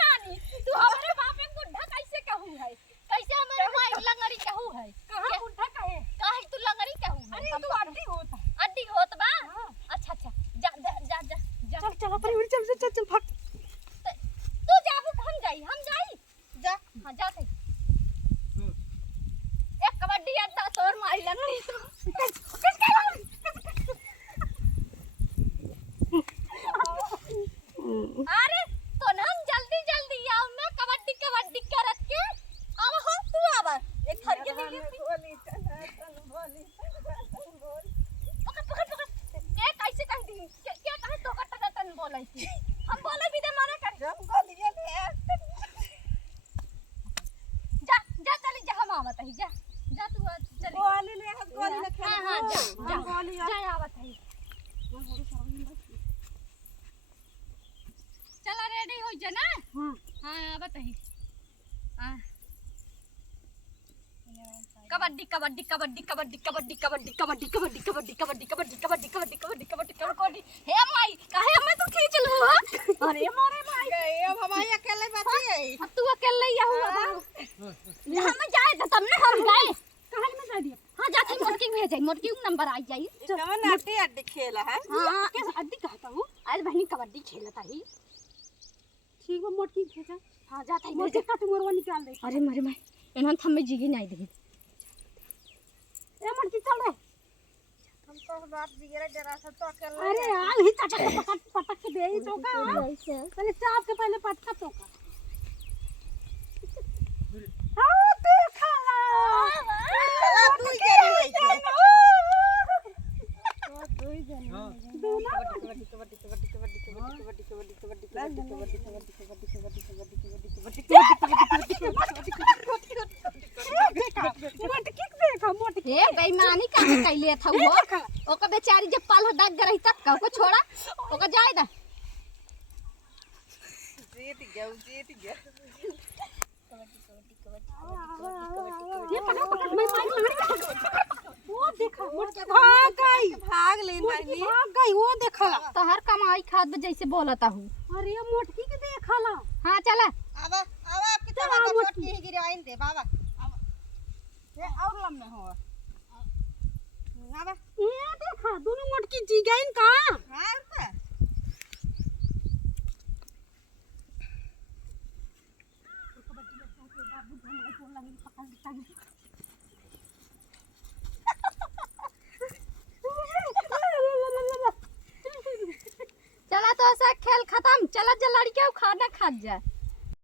नानी तू हमारे बाप में बुढ़ा कैसे कहू है? कैसे हमारे माई लंगड़ी कहू है? कहां बुढ़ा कहे? काहे तू लंगड़ी कहू है? अरे तू अड्डी होता। अड्डी होत बा? हां अच्छा जा जा जा जा चल चल अपन चल भाग। तू जाबू हम जाई जा। हां जा थे एक कबड्डी अड्डा तोर मारी लंगड़ी अरे तो ना हम जल्दी आओ ना कबड्डी करत के अब हम तू आवा एक थरिया ले ली बोली टन बोली पकड़ के कैसे कह दी के कहे तो टन बोलै छी हम बोले भी दे मना कर हम बोलिए ले जा चली जा हम आवत है जा तू चली बोली ले हम बोली ले खेल। हां जा बोली जा आवत है चला रेडी हो जा ना। हां हां आवत है हां कबड्डी हे माई काहे हमें तू खींच लू हो? अरे मोरे माई गए अब हमारे अकेले बैठी है। अब तू अकेले ही हुआ बा हम जाए तो तुमने हम गए कहां में जा दिया? हां जाते मोटकी भेजे मोटकी नंबर आ जाई जवन अड्डी अड्डी खेला है। हां कैसे अड्डी कहता हूं? आज बहनी कबड्डी खेलता ही ठीक है मोटकी भेजा। हां जाता ही मोटकी का मोरवा निकाल दे। अरे मरे माई एनहन थमे जिगी नहीं दे ए मोटकी चल रे। हम तो बाप जिगरा जरा सा तो अकेले। अरे यार ही पटक के दे ही चौका। पहले चाप के पहले पटका चौका। हां देखा चला तू ही करी है। तो तू ही जाने। हे बेईमानी काहे कैले था वो ओका बेचारी जब पाल डाक रही तब का को छोड़ा ओका जाए दा जीत गया ये पकड़ मैं वो देखा भाग ले नानी भाग गई वो देखला तो हर कमाई खाद जैसे बोलता हूँ। अरे मोटकी के देखला। हाँ चला अब आपकी तरह मोटकी ही गिरवाइन दे बाबा ये और लम्बे हो अब ये देखा दोनों मोटकी जी गईन का। हां पे चला तो ऐसा खेल खत्म चला जा लड़कियों खाना खा जा।